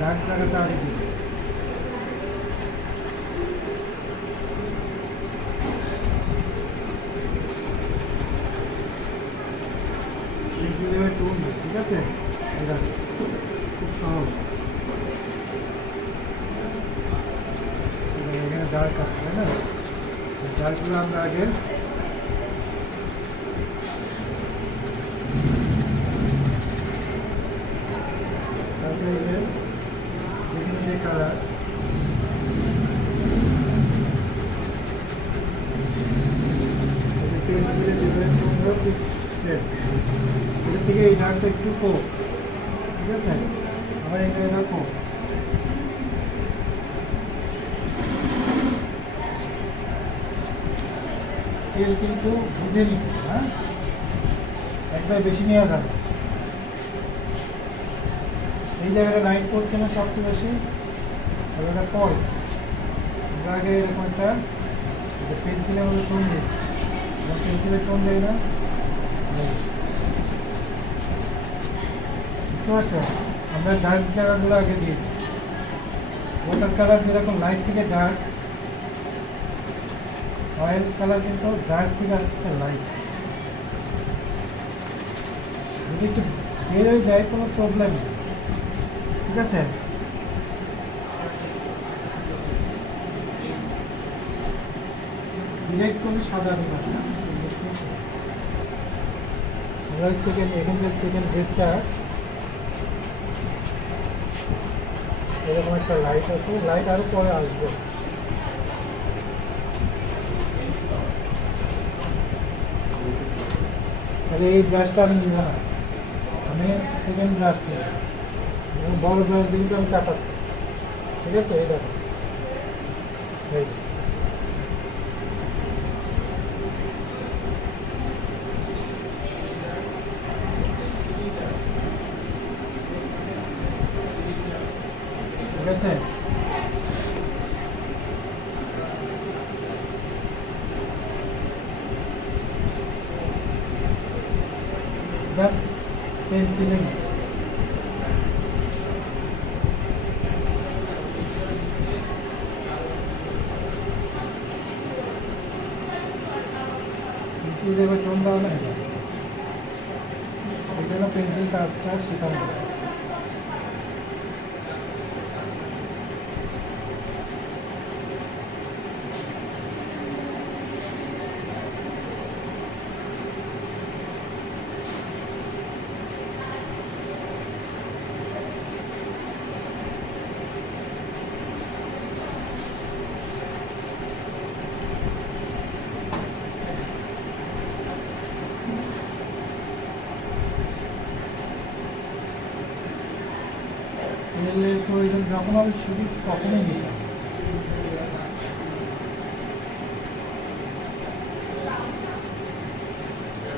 Dark জায়গাটা আগে দিই। পেন্সিলের টোন দিই, ঠিক আছে? এটা খুব সহজ। এখানে ডার্ক আছে, তাই না? ডার্কগুলো আমরা আগে তারপরে যেখানে যে কালার পেন্সিলে দেবেন 15 পিক্সেল, এর থেকে এই ডার্কটা একটু কম, ঠিক আছে? আবার এই জায়গাটা কম। তেল কিন্তু বুঝে নিতে, হ্যাঁ, একবার বেশি নেওয়া যাবে। এই জায়গাটা লাইট পড়ছে না সবচেয়ে বেশি, ওটা পড়ে। আমরা আগে এরকম একটা পেন্সিলের মধ্যে টোন দিই, পেন্সিলের টোন দেয় না, বুঝতে পারছো? আমরা ডার্ক জায়গাগুলো আগে দিই। ওয়াটার কালার যেরকম লাইট থেকে ডার্ক, অয়েল কালার কিন্তু ডার্ক থেকে আসতে লাইট। যদি একটু বের হয়ে যায় কোনো প্রবলেম নেই, ঠিক আছে? ডিরেক্ট কোনো সাদা দিন না, আমরা সেকেন্ড এখানকার সেকেন্ড ডেটটা এরকম একটা লাইট আছে, লাইট আরও পরে আসবে। তাহলে এই ব্রাশটা আমি নিব না, আমি সেকেন্ড ব্রাশ নিই, বড় ব্রাশ দিয়ে কিন্তু আমি চাপাচ্ছি, ঠিক আছে? এই দেখো, এই ঠিক আছে? জাস্ট পেন্সিলিং, পেন্সিল দেবে টোন দাও না, এই জন্য পেন্সিল কাজটা শেখানো হয়েছে। তেলের প্রয়োজন যখন হবে শুধু তখনই নিতে হবে।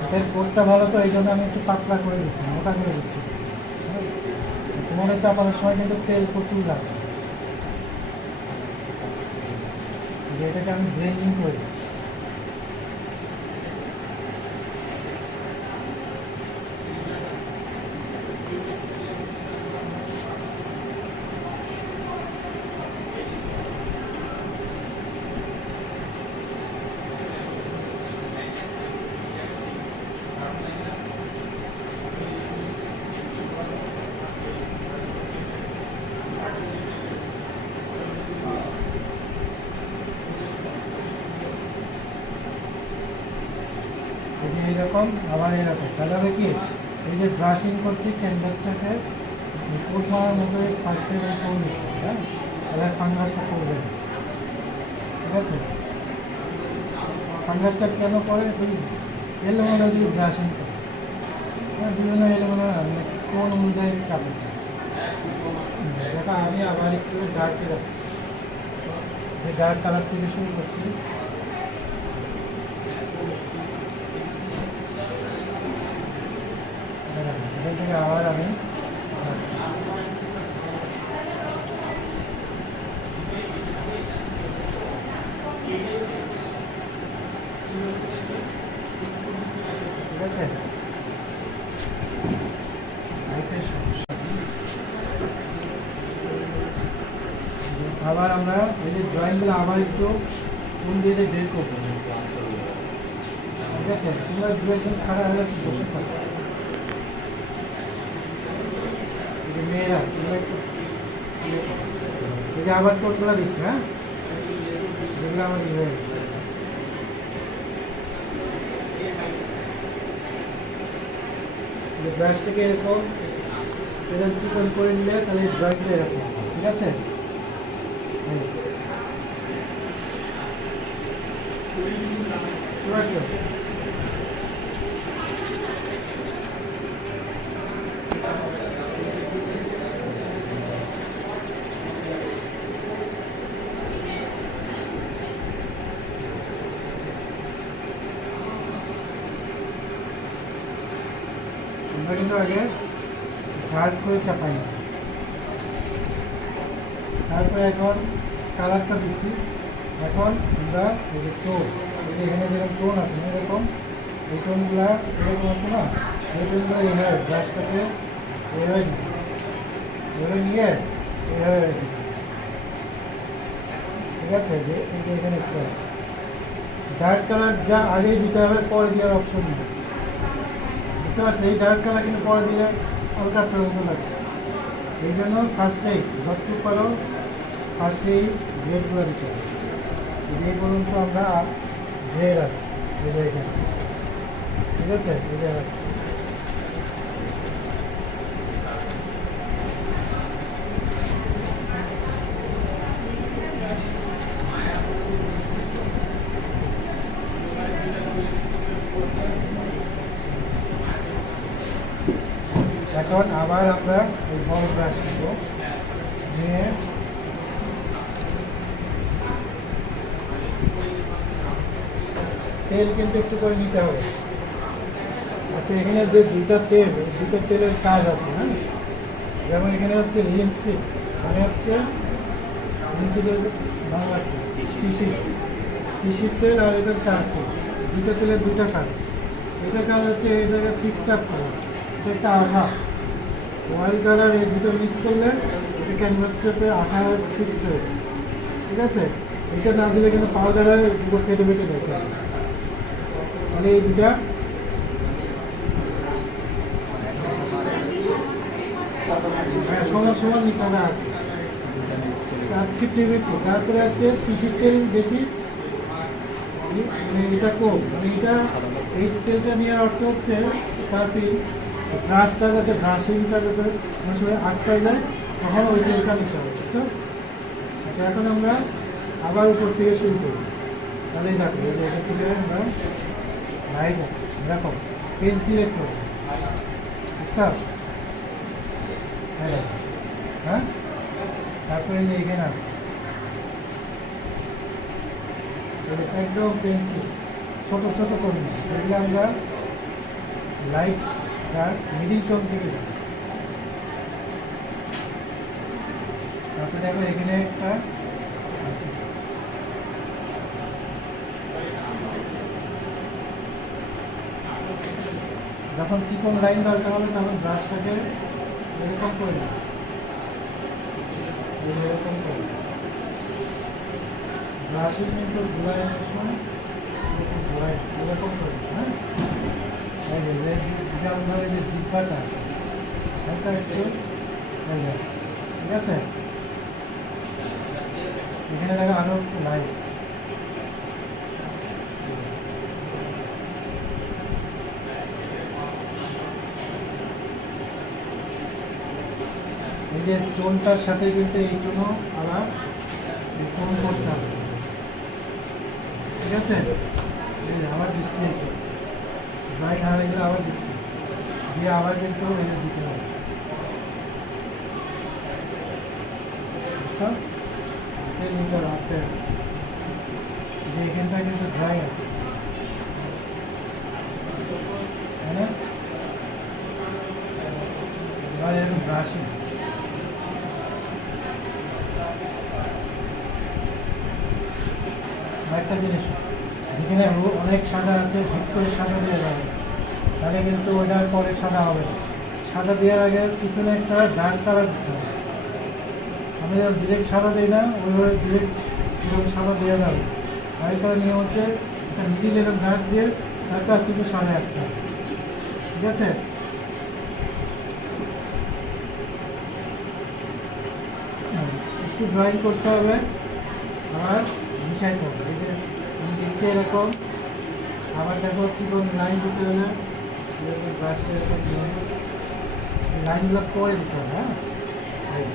এটার কোটটা ভালো, তো এই জন্য আমি একটু পাতলা করে দিচ্ছি, মোটা করে দিচ্ছি। মনে চাপানোর সময় কিন্তু তেল প্রচুর লাগে, এটাকে আমি ব্লেন্ডিং করে দিচ্ছি। এইরকম আবার এরকম, তাহলে হবে কি, এই যে ব্রাশিং করছি ক্যানভাসটাকে কোট মারার মতো ফার্স্ট টাইম কোন দিতে হবে, হ্যাঁ, তাহলে ফাঙ্গাসটা করবে না, ঠিক আছে? ফাঙ্গাসটা কেন করে, তুই এলোমেলো যদি ব্রাশিং করে, হ্যাঁ, বিভিন্ন এলোমেলো মানে কোন অনুযায়ী চাপে। দেখা আমি আবার একটু ডার্কে যাচ্ছি, যে ডার্ক কালার থেকে শুরু করছি, এখান থেকে আবার আমি যাচ্ছি। ঠিক আছে? লাইটের সমস্যা। আবার আমরা এই যে ড্রয়িংগুলো আবার একটু কোন দিয়ে বের করবো, ঠিক আছে? তোমরা দু একজন খারাপ হয়ে বসে থাকো, এই যে মেয়েরা তোমরা একটু এই যে আবার কোটগুলো দিচ্ছে, হ্যাঁ, যেগুলো আমার হয়ে গেছে। ব্রাশটাকে এরকম চিকন করে নিলে তাহলে ড্রয়িংটা এরকম, ঠিক আছে? বুঝতে পারছো? আমরা কিন্তু আগে হার্ড করে চাপাই না, তারপরে এখন কালারটা দিচ্ছি। এখন আমরা এই যে টোন, এই যে এখানে যেরকম টোন আছে না, এরকম এই টোনগুলা এরকম আছে না, এই টোনগুলো এইভাবে ব্রাশটাকে এইভাবে নিই, এভাবে নিয়ে এইভাবে রেখে দিই, ঠিক আছে? যে এই যে এখানে একটু আছে ডার্ক কালার, যা আগেই দিতে হবে, পরে দেওয়ার অপশন নেই, বুঝতে পারছি? এই ডার্ক কালার কিন্তু পরে দিলে হালকা মতো লাগে, এই জন্য ফার্স্টেই যতটুকু পারো ফার্স্টেই গ্রেডগুলো দিতে হবে। এই পর্যন্ত আমরা গ্রেড আছে এই যে এখানে, ঠিক আছে? এই যে এখন আবার আমরা এই বড় ব্রাশ নেব, নিয়ে তেল কিন্তু একটু করে নিতে হবে। আচ্ছা, এখানে যে দুটো তেলের কাজ আছে, হ্যাঁ, যেমন এখানে হচ্ছে লিনসিড, মানে হচ্ছে লিনসিডের বাংলা তিসির তেল, আর এটার কাঠ তেল, দুটো তেলের দুটো কাজ। এটা কাজ হচ্ছে এই জায়গায় ফিক্সড আপ করা, এটা একটা আঠা, অয়েল কালার, এই দুটো মিক্স করলে এটা ক্যানভাসের সাথে আঠা ফিক্সড হয়ে যায়, ঠিক আছে? এটা না দিলে কিন্তু পাউডার হয়, দুটো কেটে কেটে দেখে, মানে এই দুটা সমান সমান নিতে হবে। আর 50-50, তারপরে হচ্ছে তিসির তেল বেশি, মানে এটা কম, মানে এটা এই তেলটা নেওয়ার অর্থ হচ্ছে তারপরে ব্রাশটা যাতে ব্রাশিংটা যাতে অনেক সময় আটকায় যায়, তখন ওই তেলটা নিতে হবে, বুঝছো? আচ্ছা, এখন আমরা আবার উপর থেকে শুরু করি, তাহলেই দেখো এই যে এখান থেকে আমরা লাইট আছে, দেখো পেন্সিলের করবো, বুঝছো? হ্যাঁ, তারপরে যে এখানে আছে একদম পেন্সিল ছোট ছোট করে নিই, যেগুলো আমরা লাইট ডার্ক মিডিল টোন থেকে যাই। তারপরে দেখো এখানে একটা আছে, যখন চিকন লাইন দরকার হবে তখন ব্রাশটাকে এরকম করে দিই, এরকম করে ব্রাশিং কিন্তু ঘুরানোর সময় এরকম ঘুরাই, এরকম করে, হ্যাঁ, যেমন ধরে যে জিব্বাটা আছে হালকা একটু হয়ে যাচ্ছে, ঠিক আছে? এখানে দেখো আরো একটু লাইট, এই যে টোনটার সাথে কিন্তু এই টোনও আবার টোন করতে হবে, ঠিক আছে? এই যে আবার দিচ্ছি, ড্রয়িং হারিয়ে গেলে আবার দিচ্ছি, দিয়ে আবার কিন্তু এটা দিতে হবে, বুঝছো? তেল নিতে রাখতে আছে, যে এখানটা কিন্তু ড্রাই আছে, তাই না? এবার এরকম ব্রাশিং, একটা জিনিস, যেখানে অনেক সাদা আছে ভিট করে সাদা দেওয়া যাবে, তাহলে কিন্তু ওটার পরে সাদা হবে না। সাদা দেওয়ার আগে পিছনে একটা ডার্ক কালার দিতে হবে, আমি ডিরেক্ট সাদা দিই না, ওইভাবে ডিরেক্ট এরকম সাদা দেওয়া যাবে। আরেকটা নিয়ম হচ্ছে একটা মিডিল এরকম দাগ দিয়ে তার কাছ থেকে সরে আসতে হবে, ঠিক আছে? একটু ড্রয়িং করতে হবে, আবার মিশাইতে হবে। এই যে আমি দিচ্ছি এরকম, আবার দেখো চিকন লাইন দিতে হলে এরকম ব্রাশটা এরকম দিয়ে লাইনগুলো পরে দিতে হবে। হ্যাঁ,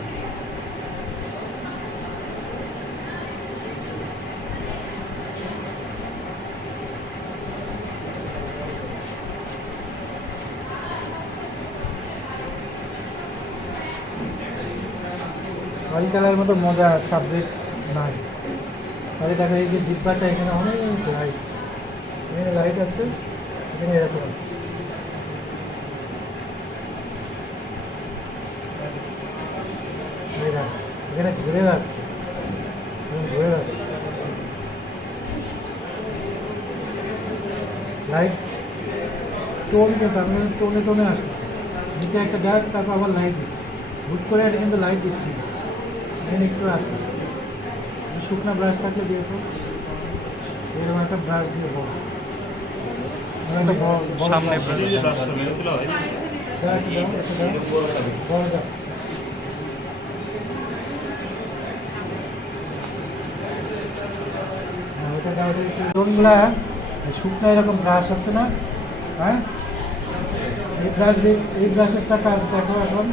অয়েল কালারের মতো মজা সাবজেক্ট নাই। তাহলে দেখো এই যে জিব্বাটা এখানে অনেক লাইট, এখানে লাইট আছে, এখানে এরকম আছে। এখানে ঘুরে যাচ্ছে, ঘুরে যাচ্ছে লাইট টোন, কিন্তু আমি টোনে টোনে আসতেছি। নিচে একটা ডার্ক, তারপর আবার লাইট দিচ্ছি, হুট করে এটা কিন্তু লাইট দিচ্ছি। এখানে একটু আছে, শুকনো ব্রাশ থাকলে দিয়ে তো এরকম একটা ব্রাশ দিয়ে বড় একটা সামনে টোনগুলা শুকনো এরকম ব্রাশ আছে না? হ্যাঁ, এই ব্রাশেরটা কাজ দেখো। এখন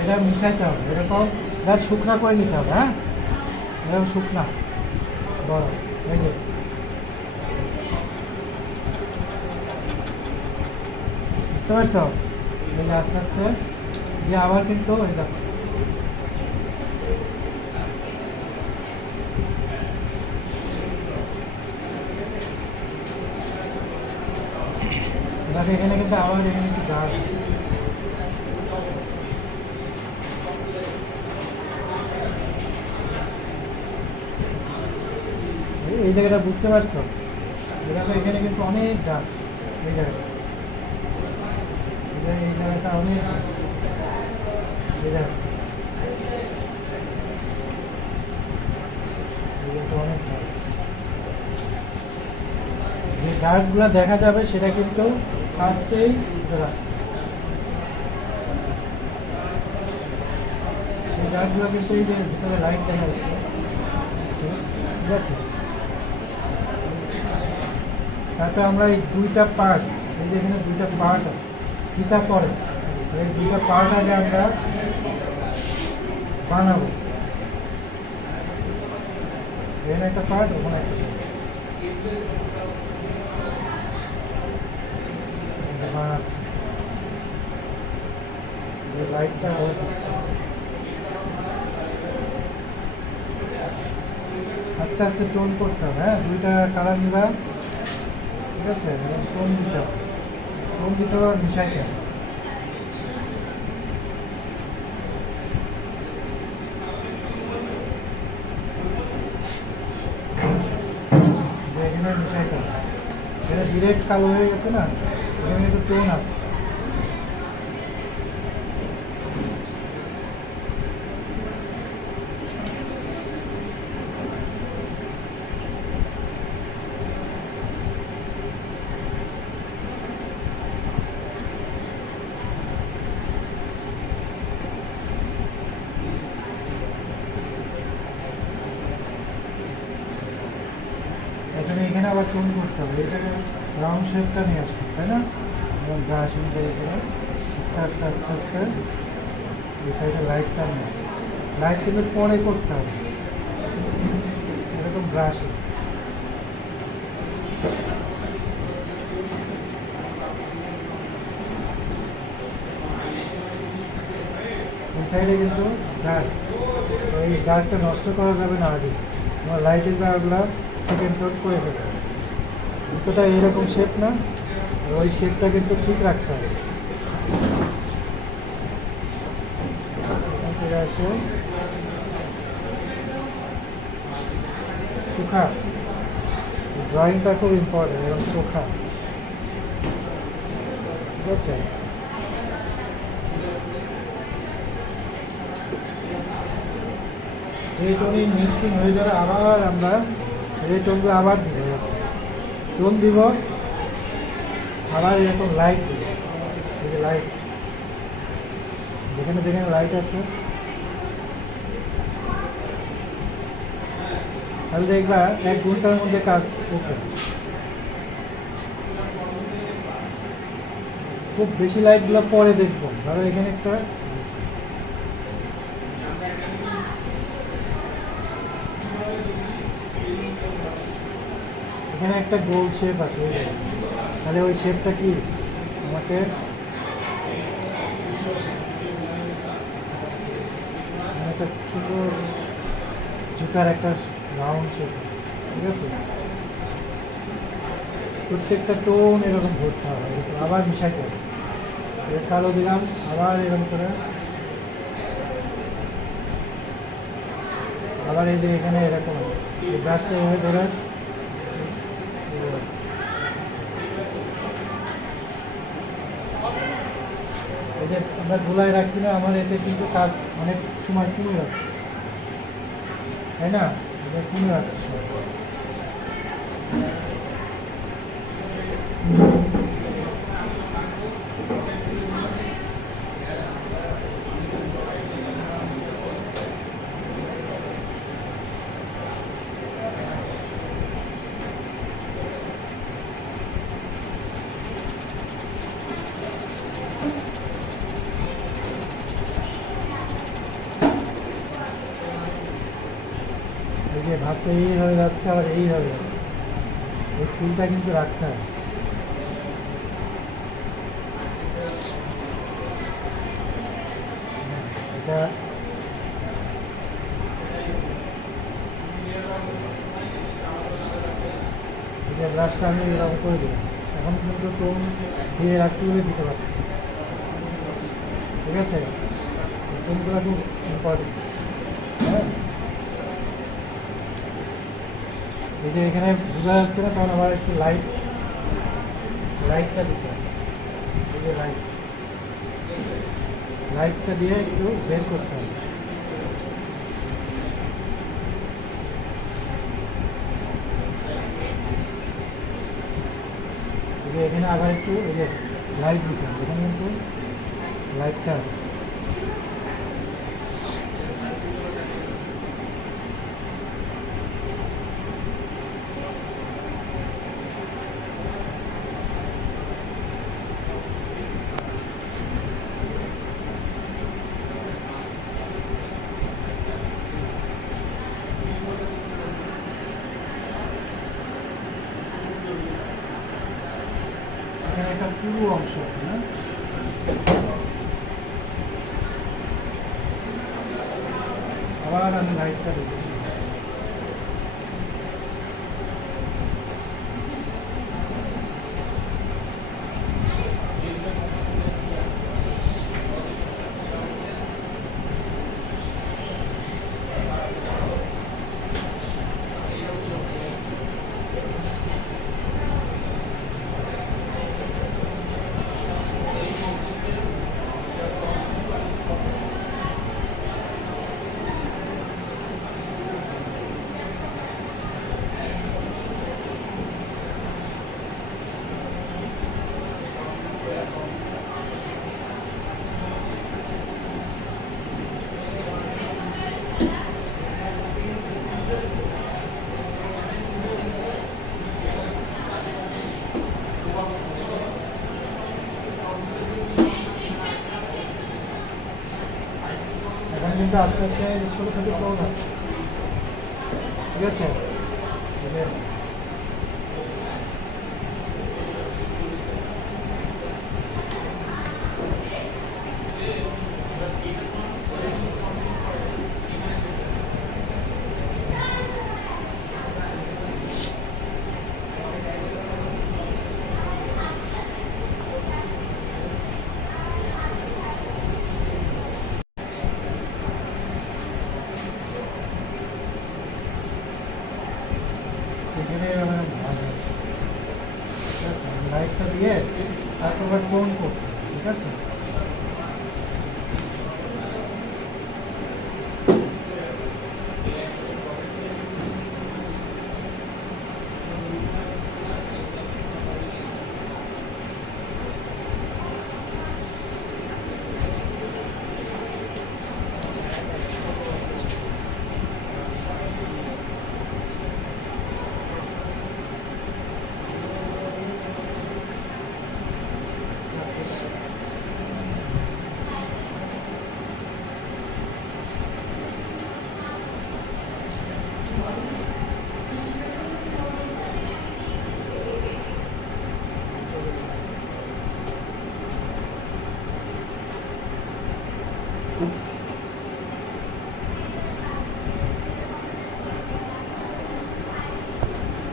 এটা মিশাইতে হবে, এরকম যা শুকনা করে নিতে হবে। হ্যাঁ, এরকম শুকনা বড়, এই যে বুঝতে পারছো? এই যে আস্তে আস্তে দিয়ে আবার কিন্তু ওই দেখো এখানে কিন্তু আবার এখানে একটু গাছ আছে। এই জায়গাটা বুঝতে পারছো? দেখো এখানে কিন্তু অনেক গাছ, এই জায়গাটা, এই জায়গাটা অনেক, এই জায়গাটা অনেক গাছ। যে ডার্কগুলো দেখা যাবে সেটা কিন্তু ফার্স্টেই সেই ডার্কগুলো কিন্তু এই যে ভিতরে লাইট দেখা যাচ্ছে, ঠিক আছে? তারপরে আমরা এই দুইটা পার্ট, এই যে এখানে দুইটা পার্ট আছে, দুইটা পরে এই দুইটা পার্ট আগে আমরা বানাবো। এখানে একটা পার্ট, ওখানে একটা বানাচ্ছি, লাইটটা দিচ্ছে। আস্তে আস্তে টোন করতে হবে। হ্যাঁ, দুইটা কালার নিবা, ঠিক আছে? টোন দিতে হবে, টোন দিতে হবে, মিশাইতে হবে। এখানে মিশাইতে হবে, এটা ডিরেক্ট কালো হয়ে গেছে না, এখানে কিন্তু টোন আছে। এখানে আবার টোন করতে হবে, এটাকে রাউন্ড শেপটা নিয়ে আসতে হবে, তাই না? এবং ব্রাশিং করে আস্তে আস্তে আস্তে আস্তে এই সাইডে লাইটটা নিয়ে আসতে, লাইট কিন্তু পরে করতে হবে, এরকম ব্রাশিং। এই সাইডে কিন্তু ডার্ক, এই ডার্কটা নষ্ট করা যাবে না আগে, তোমার লাইটের জায়গাগুলো সেকেন্ড টোন করে দেবে। জুতোটা এইরকম শেপ না, ওই শেপটা কিন্তু ঠিক রাখতে হবে। আসে সুখা, ড্রয়িংটা খুব ইম্পর্টেন্ট, এবং চোখা, ঠিক আছে? যে টোনে মিক্সিং হয়ে যাবে আবার আমরা এই টোনগুলো আবার দিব, টোন দিব আবার এরকম লাইট দিব, এই যে লাইট যেখানে যেখানে লাইট আছে তাহলে দেখবা 1 ঘন্টার মধ্যে কাজ ওকে। খুব বেশি লাইটগুলো পরে দেখবো, ধরো এখানে একটা এখানে একটা গোল শেপ আছে, তাহলে ওই শেপটা কি আমাকে একটা সুন্দর জুতার একটা রাউন্ড শেপ আছে, ঠিক আছে। প্রত্যেকটা টোন এরকম ধরতে হবে, এরকম আবার মিশাইতে হবে। কালো দিলাম আবার এরকম করে, আবার এই যে এখানে এরকম আছে, এই ব্রাশটা এভাবে ধরে এই যে আমরা গোলায় রাখছি না, আমার এতে কিন্তু কাজ অনেক সময় কমে যাচ্ছে, তাই না? এটা কমে যাচ্ছে সব। এই যে ভাসে এই হয়ে যাচ্ছে আবার এই হয়ে যাচ্ছে, এই ফুলটা কিন্তু রাখতে হবে। এটা এই যে ব্রাশটা আমি এরকম করে দিলাম, এখন কিন্তু টোন দিয়ে রাখছি বলে দিতে পারছি, ঠিক আছে। টোনগুলো খুব ইম্পর্টেন্ট। হ্যাঁ, এই যে এখানে বোঝা যাচ্ছে না, তখন আবার একটু লাইটটা দিতে হবে, এই যে লাইটটা দিয়ে একটু বের করতে হবে। এই যে এখানে আবার একটু এই যে লাইট দিতে হবে, এখানে কিন্তু লাইটটা আছে। এখানে একটা পুরো অংশ আছে না, আবার আমি লাইটটা দিচ্ছি। এখানে কিন্তু আস্তে আস্তে ছোটো ছোটো টোন আছে, ঠিক আছে। এই যে এখানে আমার ভালো আছে, ঠিক আছে। লাইটটা দিয়ে তারপর টোন করতে হবে, ঠিক আছে।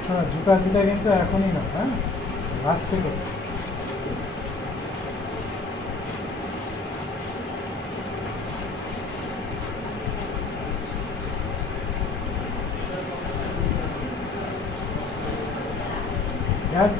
শোনো, জুতা জুতা কিন্তু এখনই না, হ্যাঁ, লাশ থেকে। জাস্ট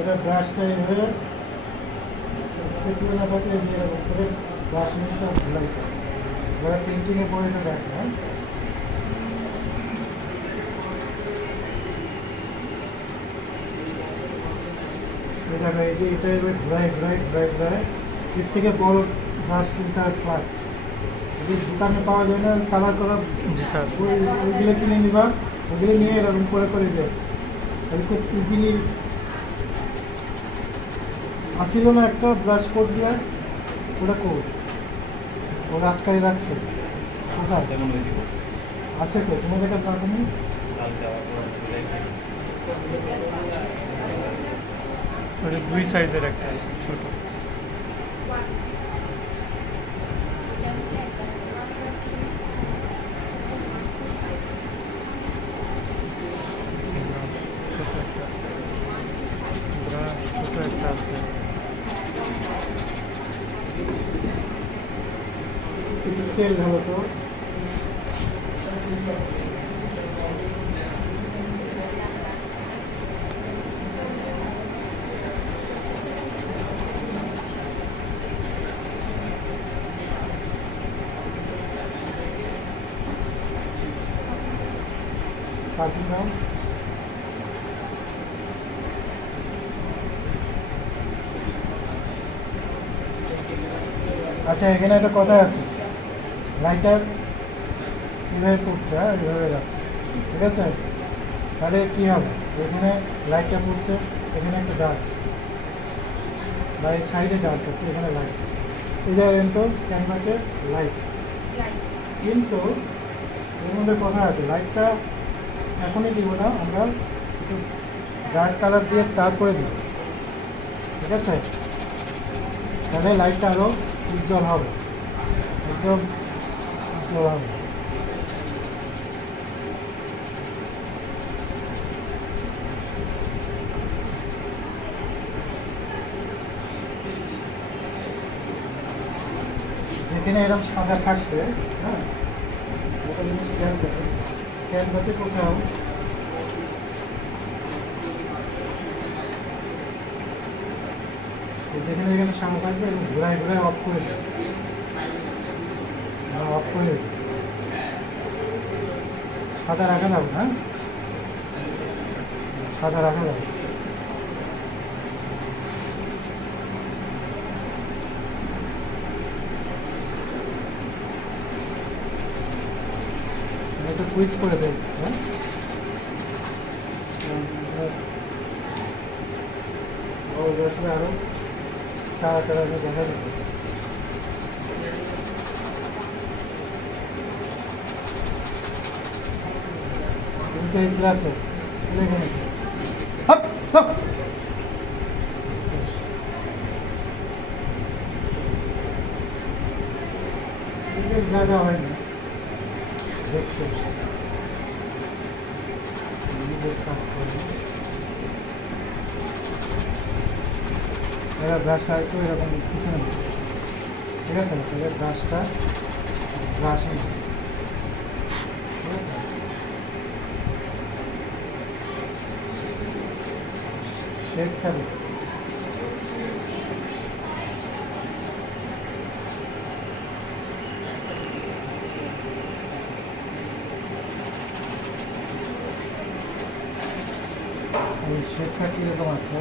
এটা ব্রাশটা এভাবে স্কেচগুলো না থাকলে এরকম করে ব্রাশ নিতে ভুলাই যায়। যারা পেন্টিংয়ে পড়ে তো দেখ, হ্যাঁ, দেখো এই যে এটা এবার ঘুরাই ঘুরাই ঘুরাই ঘুরাই এর থেকে বড় ব্রাশ কিনতে হয় ফ্ল্যাট। যদি দোকানে পাওয়া যায় না কালার করা, ওইগুলো কিনে নিবা, ওগুলো নিয়ে এরকম করে করে দেয়। তাহলে খুব ইজিলি আসিল না একটা ব্রাশ কোড দিয়া, ওটা কোড ওরা আটকাই রাখছে। কোথায় আছে তো তোমাদের কাছে আসেনি? দুই সাইজের একটা ছোট। ছোট একটা আছে। একটু তেল ঢালো তো। পাখি নাও। আচ্ছা, এখানে একটা কথা আছে, লাইটার এভাবে পড়ছে, হ্যাঁ, এভাবে যাচ্ছে, ঠিক আছে? তাহলে কী হবে, এখানে লাইটটা পড়ছে, এখানে একটা ডার্ক, বা এই সাইডে ডার্ক আছে, এখানে লাইট আছে। এই যে কিন্তু ক্যানভাসে লাইট, কিন্তু এর মধ্যে কথা আছে, লাইটটা এখনই দিব না, আমরা একটু ডার্ক কালার দিয়ে তারপরে দিব, ঠিক আছে? তাহলে লাইটটা আরও উজ্জ্বল হবে, একদম উজ্জ্বল হবে। যেখানে এরকম সাদা থাকবে, হ্যাঁ, একটা জিনিস খেয়াল করে, ক্যানভাসে কোথাও যেখানে যেখানে সাদা থাকবে এবং ঘুরায় ঘুরায় অফ করে দেবে, অফ করে দেবে, সাদা রাখা যাবে, হ্যাঁ, সাদা রাখা যাবে। এটা কুইক করে দেবে, হ্যাঁ, আসলে আরও সাদা কালার দেখা যাবে। এই গ্লাসে এখানে হপ হপ জায়গা হয় না দেখতে নিজের কাজ করে। এরা ব্রাশটা একটু এরকম পিছনে বসে, ঠিক আছে? তাহলে ব্রাশটা ব্রাশ ঠিক আছে, শেপটা দিচ্ছি। এই শেপটা কীরকম আছে।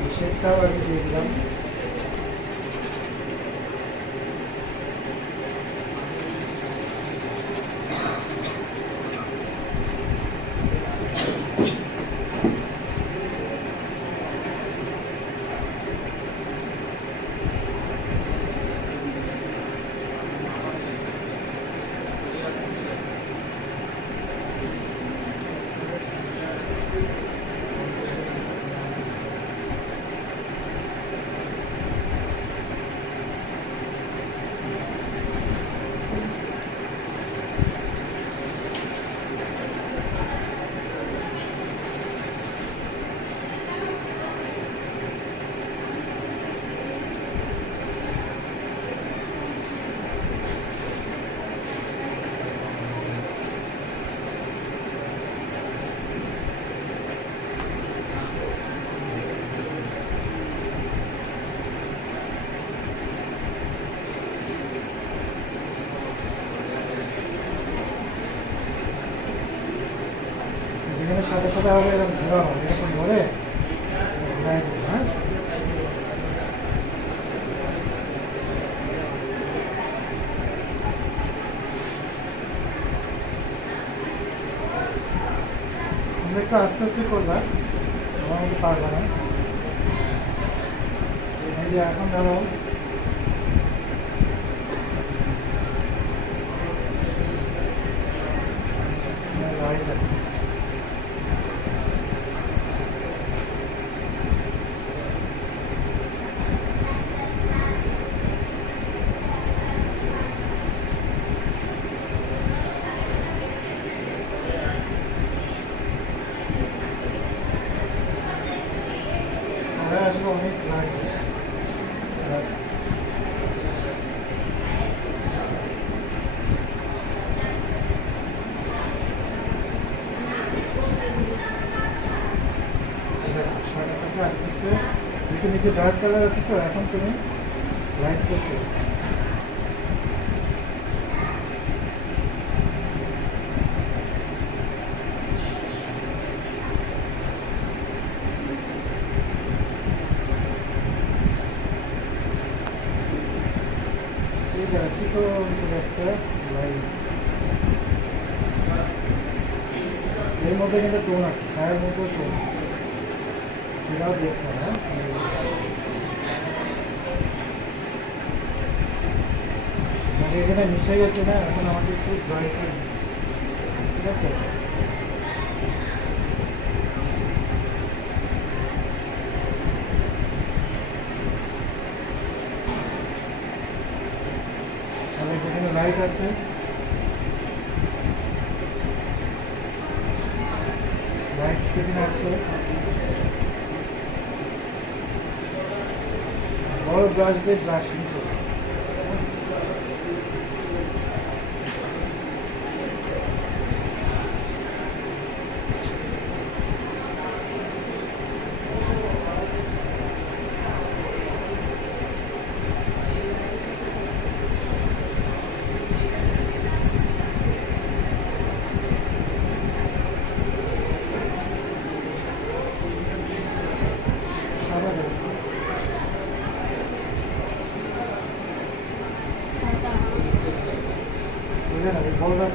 এই শেপটাও আগে দিয়ে দিলাম। যেখানে সাথে সাথে হবে এরকম ঘোরানো, এরকম ধরে ঘুরাই দেবো। হ্যাঁ, তোমরা একটু আস্তে আস্তে করবা, আমার মতো পারবে না। এই যে এখন ধরো লাইট আছে, আমরা আসলে অনেক লাগবে। সাদাটাকে আস্তে আস্তে, যেহেতু নিচে ডার্ক কালার আছে তো এখন তুমি লাইট করতে যাচ্ছি তো একটা লাইট। এর মধ্যে কিন্তু টোন আছে, ছায়ার মতো টোন আছে, এটাও দেখতে হবে। মানে এখানে মিশে গেছে না, এখন আমাকে একটু ড্রাই করে দিতে হবে, ঠিক আছে। তাহলে যেখানে লাইট আছে লাইট যেখানে আছে বড় ব্রাশ দিয়ে ব্রাশিং করবে। সাদা দেবে, বুঝে না বড়টা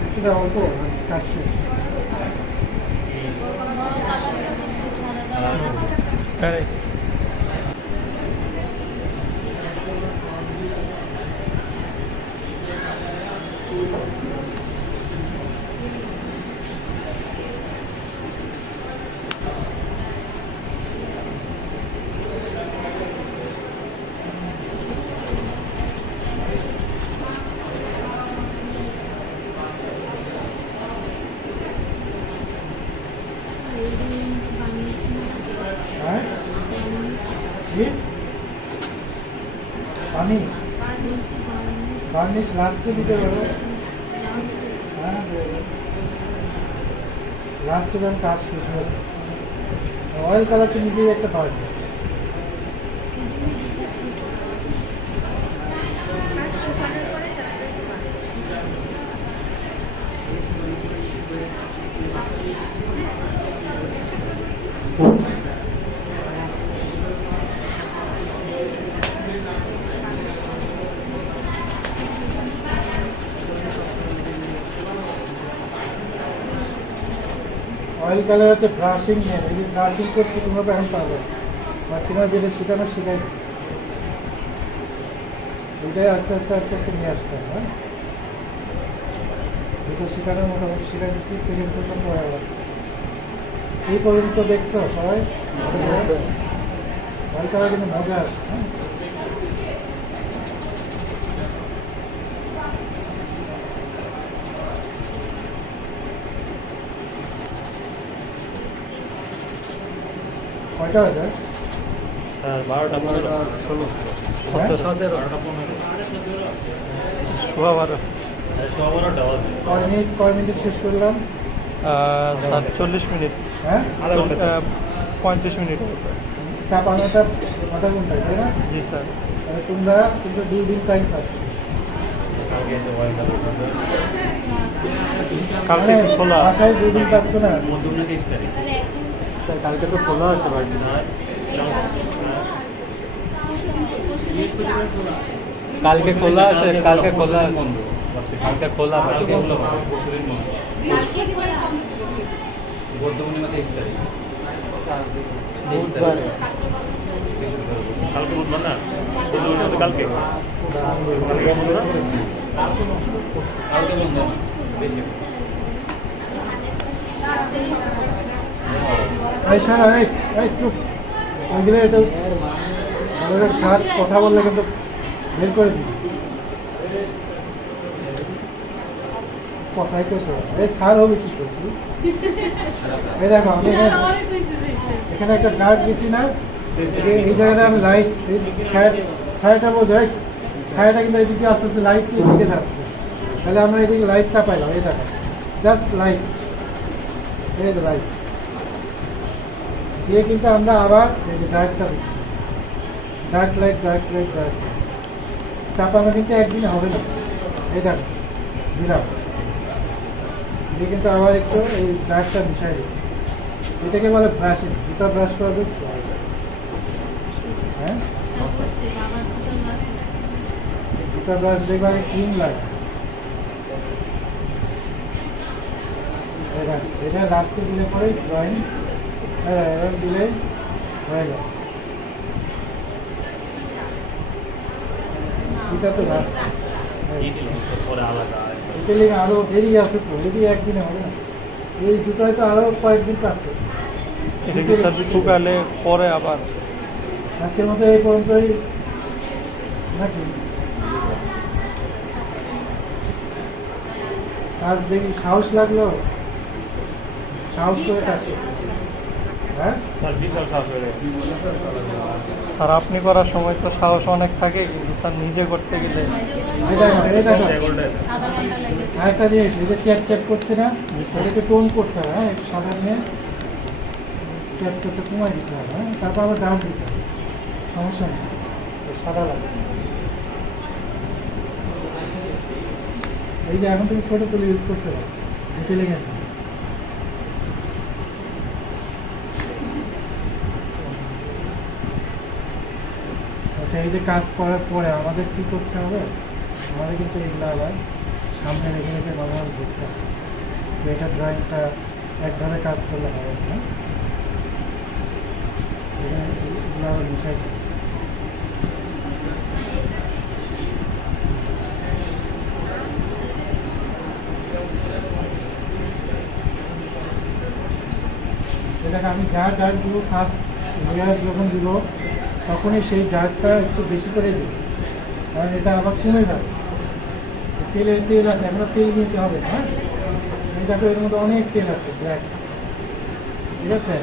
কিছুটা অল্প, কাজ শেষ। Correct. হ্যাঁ, কি পানি বার্নিশ লাস্টে দিতে পারো। হ্যাঁ, লাস্টে যখন কাজ শেষ হবে অয়েল কালার তো নিজেই একটা ডার্ক ব্রাশ। অয়েল কালার হচ্ছে ব্রাশিং নেন, এই যে ব্রাশিং করছি কীভাবে এখন পাবে, বা তোমার যেটা শেখানো শেখাই দিচ্ছি। এটাই আস্তে আস্তে আস্তে আস্তে নিয়ে আসতে হবে। হ্যাঁ, যেটা শেখানো মোটামুটি শেখাই দিচ্ছি, সেকেন্ড থেকে পরে আবার এই পর্যন্ত দেখছো সবাই। অয়েল কালার কিন্তু মজা আছে। হ্যাঁ, কয়টা আছে? স্যার 12টা 15 16 হ্যাঁ? 17 সোয়া 12 কয় মিনিট শেষ করলাম? স্যার 40 মিনিট, হ্যাঁ, 35 মিনিট। চাপানোটা আধা ঘন্টা, তাই না? জি স্যার। তাহলে তোমরা কিন্তু 2 দিন টাইম পাচ্ছ। কালকে কি খোলা? বাসায় 2 দিন পাচ্ছ না? স্যার কালকে তো খোলা আছে বাড়ি। কালকে খোলা আছে, কালকে খোলা আছে, কালকে খোলা বাড়ি। বুধবারে। কালকে বুধবার না, বুধবার কালকে এই সারা, এই চুপ, ওইগুলো একটু ভালো করে ছাড়, কথা বললে কিন্তু বের করে দিই। কথাই তো শোনো, এই ছাড় হবে কি করছি। এই দেখো আমি এখানে একটা ডার্ট দিছি না, এই জায়গাটা আমি লাইট, এই ছায়াটা বোঝাই, ছায়াটা কিন্তু এদিকে আস্তে আস্তে লাইট এদিকে যাচ্ছে, তাহলে আমরা এদিকে লাইট চাপাইলাম। এই দেখো জাস্ট লাইট, এই যে লাইট দিয়ে কিন্তু আমরা আবার এই যে ডার্কটা দিচ্ছি, dark light dark light dark চাপানো কিন্তু একদিনে হবে না। এই দেখো দিলাম, দিয়ে কিন্তু আবার একটু এই ডার্কটা মিশাই দিচ্ছি। এটাকে বলে ব্রাশিং, জুতা ব্রাশ করা দিচ্ছি। হ্যাঁ, জুতা ব্রাশ দেখবে ক্লিন লাগে। এটা লাস্টে দিলে পরে ড্রয়িং এরকম দিলে হয়ে গেল। এটা তো লাস্ট, পরে আলাদা ডিটেলিং আরও দেরি আছে তো, এটি একদিনে হবে না, এই জুতায় তো আরও কয়েকদিন কাজ করবে। এটা কি স্যার শুকালে পরে আবার? আজকের মতো এই পর্যন্তই নাকি? কাজ দেখি সাহস লাগলো, সাহস করে কাজ করতে। হ্যাঁ, স্যার বিশাল সাহস হয়ে গেছে। স্যার আপনি করার সময় তো সাহস অনেক থাকে, কিন্তু স্যার নিজে করতে গেলে এই দেখো এই দেখো, 11টায় স্যার। আরেকটা জিনিস, এই যে চ্যাট চ্যাট করছে না, এটাকে টোন করতে হবে। হ্যাঁ, একটু সাদা নিয়ে চ্যাট চ্যাটটা কমাই দিতে হবে। হ্যাঁ, তারপর আবার ডাউন দিতে হবে, সমস্যা নেই, তো সাদা লাগে। এই যে এখন থেকে ছোটো তুলে ইউজ করতে পারো, ডিটেলে গেছে। আচ্ছা, এই যে কাজ করার পরে আমাদের কী করতে হবে, আমাদের কিন্তু এগুলো আবার সামনে রেখে রেখে ব্যবহার করতে হবে। তো এটা ড্রয়িংটা একভাবে কাজ করলে হবে না, এগুলো আবার মিশাই দিতে হবে। এটাকে আমি যা ডার্ক দিব ফার্স্ট লেয়ার যখন দিব তখনই সেই ডার্কটা একটু বেশি করে দিই, কারণ এটা আবার কমে যাবে। তেলের তেল আছে, এখনো তেল নিতে হবে। হ্যাঁ, এই দেখো এর মধ্যে অনেক তেল আছে ব্ল্যাক, ঠিক আছে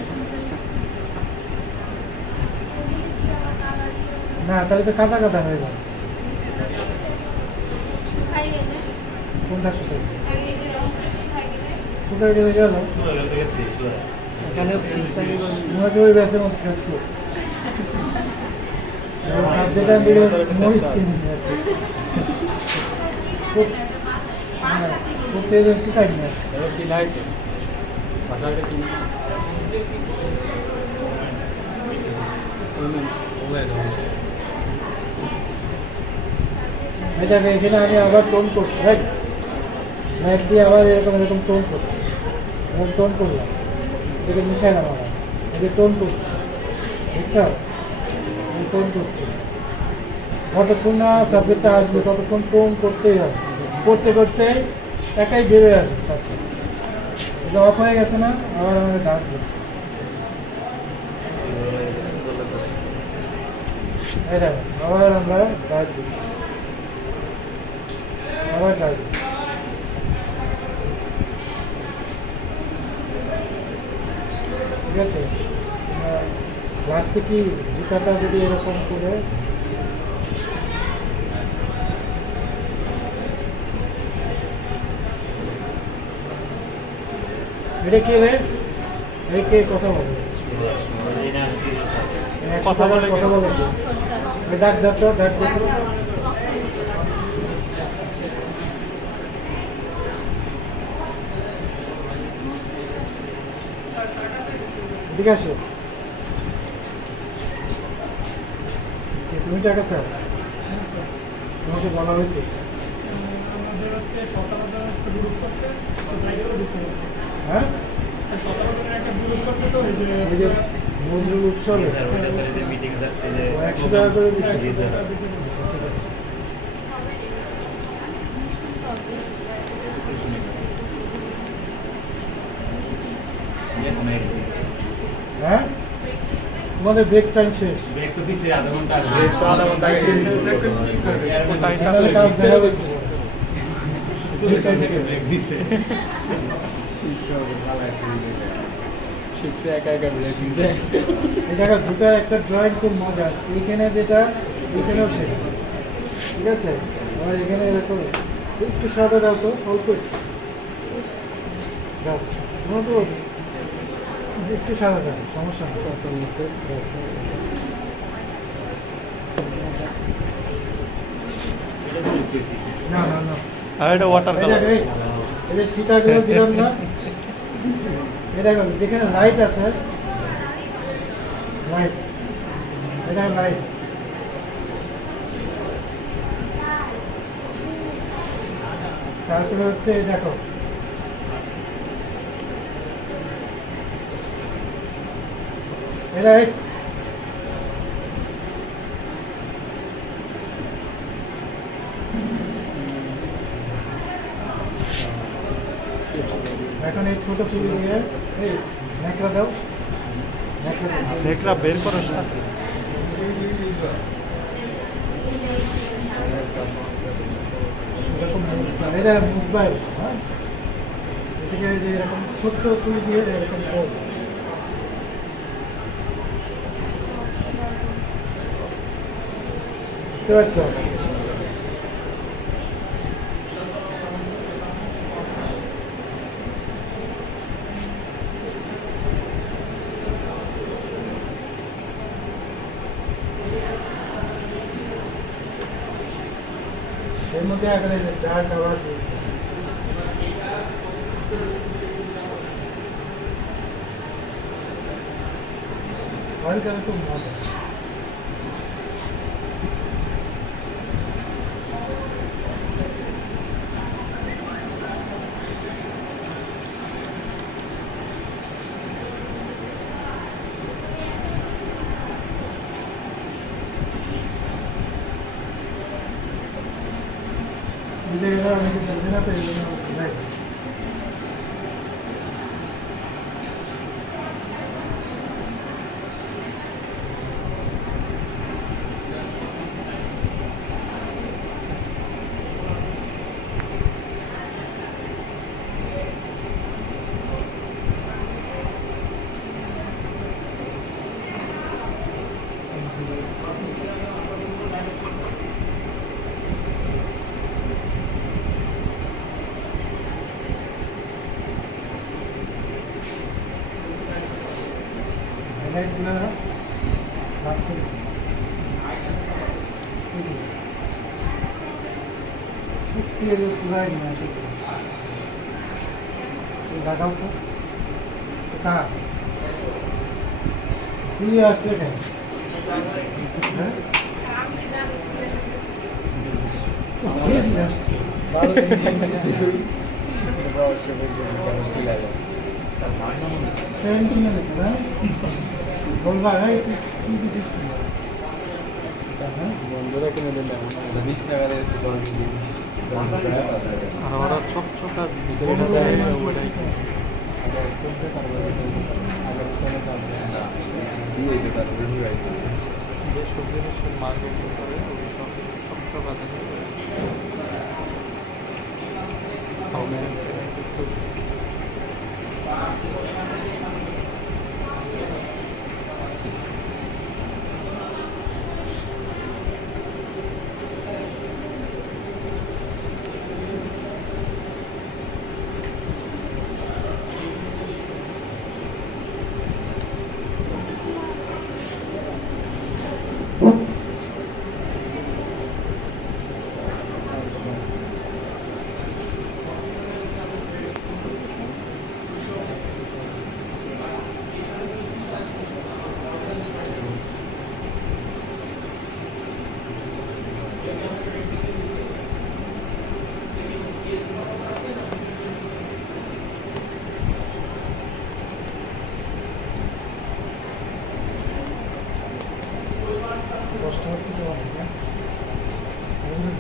না, তাহলে তো কাদা কাদা হয়ে যাবে। কোনটা শুকাই শুকাই গেলে গেল। এখানে তোমাকে ওই ব্যাচের মধ্যে শেষ সাবজেক্ট আমি মরিস কিনি করতে একটু টাইম নেই কি নাই বাজারে কি এটাকে এখানে আমি আবার টোন করছি রাইট ম্যাপ দিয়ে আবার এরকম এরকম টোন করছি এরকম টোন করলাম এটাকে মিশাইলাম আবার এটাকে টোন করছি বুঝছো টোন করছি যতক্ষণ না সাবজেক্টটা আসবে ততক্ষণ টোন করতেই হবে করতে করতে একাই বেরোয় আসবে সাবজেক্ট এটা অফ হয়ে গেছে না আবার আমাকে ডাক দিচ্ছি এই দেখো আবার আমরা ডাক দিচ্ছি আবার ডাক দিচ্ছি ঠিক আছে লাস্টে কি জুতাটা যদি এরকম করে এটা কে রে এই কে কথা বলে কথা বলে কথা বলে ডাক ডাক তো ডাক দেখো ঠিক আছে তুমি টাকা চাও তোমাকে বলা হয়েছে আমাদের হচ্ছে 17 জনের একটা গ্রুপ আছে তো তাই করে দিছে হ্যাঁ 17 জনের একটা গ্রুপ আছে তো এই এই যে নজরুল উৎসবে মিটিং 100 টাকা করে দিচ্ছে যে হ্যাঁ তোমাদের ব্রেক টাইম শেষ ব্রেক তো দিছে আধা ঘন্টা ব্রেক তো আধা ঘন্টা আগে ফাইনাল কাজ দেখা গেছে ব্রেক টাইম শেষ ব্রেক দিছে শিখতে একা একা ব্রেক দিছে এই দেখো জুতার একটা ড্রয়িং খুব মজা এইখানে যেটা এইখানেও সেটা ঠিক আছে আর এখানে এরকম একটু সাদা দাও তো অল্প একটু। দাও তোমার তো একটু সাদা দাও সমস্যা নেই না না না আর এটা ওয়াটার এই কালার দেখো, এই যে ফিতাগুলো দিলাম না এই দেখো যেখানে লাইট আছে লাইট এটা লাইট তারপরে হচ্ছে এই দেখো এটা এখন এই ছোট ফুল দিয়ে এই ন্যাকড়া দাও ন্যাকড়া দাও দেখরা বের করো সাথে এরকম মুসবা এটা মুসবাই হ্যাঁ এটাকে এই যে এরকম ছোট্ট তুলি দিয়ে এরকম করবো বুঝতে পারছো এর মধ্যে এখন এই যে ডার্ক আবার অয়েল কালার খুব মজা এই জায়গাটা অনেকে বোঝে না তো এই জন্য বোঝাই দিচ্ছি। লাইটগুলো লাস্টে পুরাই নিয়ে আসে লাগাও তো कहाँ ये आपसे है हैं? বন্ধুরা কিনে দিলাম 20 টাকা দিয়েছে 10 জিনিস আর ওরা চকচকা দিয়ে দিতে পারবে যে সব জিনিসের মার্কেটিং করে ওই সব চকচকা কষ্ট হচ্ছে তো অনেক না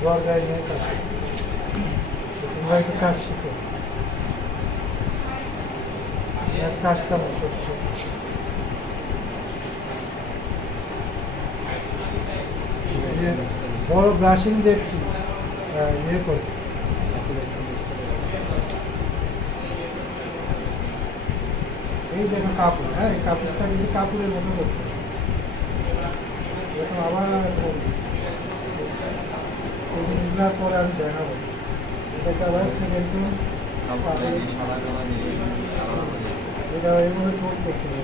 জ্বর গায়ে নিয়ে কাজ করতেছে তোমরা একটু কাজ শিখো আজকে আসতাম না সত্যি সত্যি এই যে বড় ব্রাশিং দিয়ে ইয়ে করে এই দেখো কাপড় হ্যাঁ এই কাপড়টা কিন্তু কাপড়ের মতো করতে হবে। এখন আবার এই জিনিসগুলো পরে আমি দেখাবো এটাকে আবার সেকেন্ড টু এটা এইভাবে টোট করতে হবে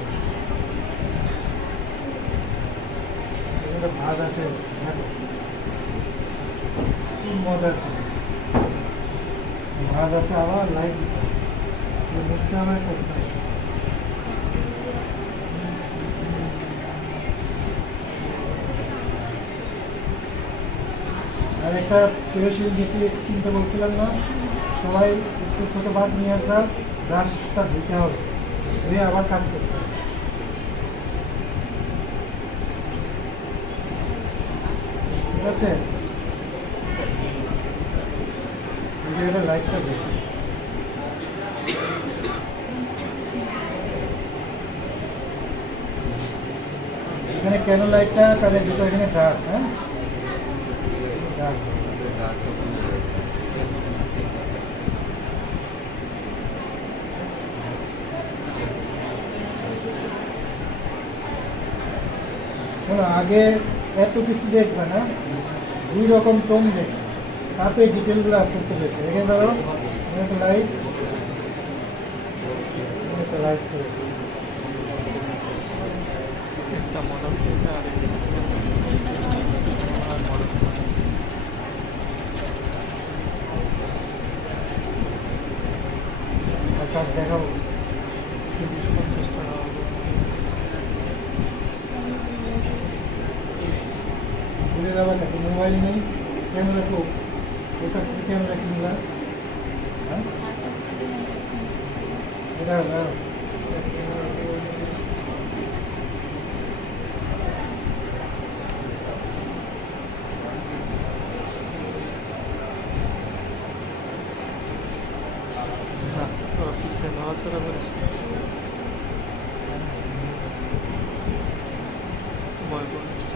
এটা ভাত আছে দেখো খুব মজার জিনিস ভাত আছে আবার লাইট দিতে হবে বুঝতে আমার করতে হবে আর একটা কেরোসিন গেছি কিনতে বলছিলাম না সবাই একটু ছোটো ভাত নিয়ে আসলাম ব্রাশটা ধুতে হবে ধুয়ে আবার কাজ করতে হবে ঠিক আছে এই জায়গাটা লাইটটা বেশি এখানে কেন লাইটটা তাহলে দুটো এখানে ডার্ক হ্যাঁ ডার্ক শোনো আগে এত কিছু দেখবে না দুই রকম টোন দেখবে তারপরে ডিটেলগুলো আস্তে আস্তে দেখবে এখানে ধরো একটা লাইট একটা লাইট ছিল একটা মডেল থেকে আর মডেল কাজ দেখাবো 30-50 টাকা ভুলে যাবে নাকি মোবাইল নেই ক্যামেরা খুব ওর কাছ থেকে ক্যামেরা কিনলাম হ্যাঁ এটা তোরা পিছিয়ে নড়াচড়া করিস ভয় করছিস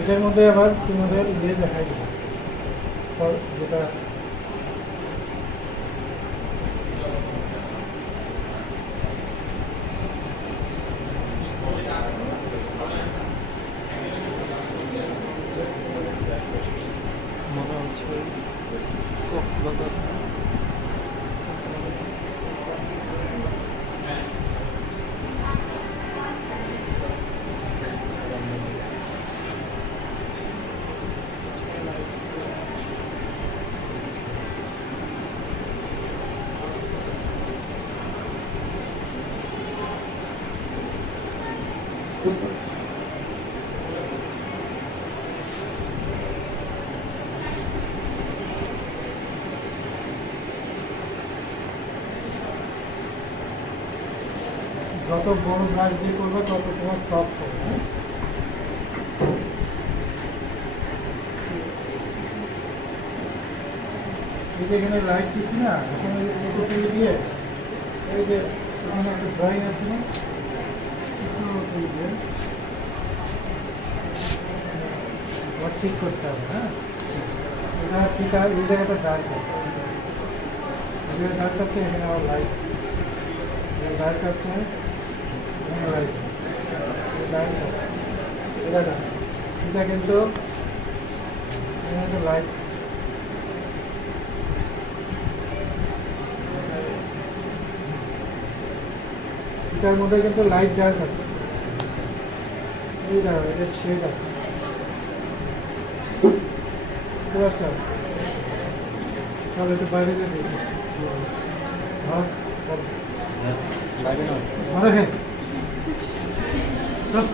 এটার মধ্যে আবার তোমাদের ইয়ে দেখাই দেবো যেটা মনে হচ্ছে কক্সবাজার যত বড় ব্রাশ দিয়ে করবে তত তোমার সফট হবে, হ্যাঁ? এই যে এখানে লাইট দিচ্ছি না, এখানে যে ছোট তুলি দিয়ে এই যে এখানে একটা ড্রয়িং আছে না, ছোট তুলি দিয়ে ওটা ঠিক করতে হবে, হ্যাঁ? এটা ঠিক আছে, এই জায়গাটা ডার্ক আছে, এই জায়গায় ডার্ক আছে, এখানে আবার লাইট আছে, এখানে ডার্ক আছে, এখানে লাইট আছে, লাইট আছে, এটা দেখো, এটা কিন্তু এখানে একটা লাইট, এটার মধ্যে কিন্তু লাইট ডার্ক আছে, এই দেখো এটা শেড আছে, বুঝতে পারছো? চলো একটু বাইরে গিয়ে দেখি কি অবস্থা। ভালো, চলো। বাইরে নয় ভালো, হ্যাঁ, চল।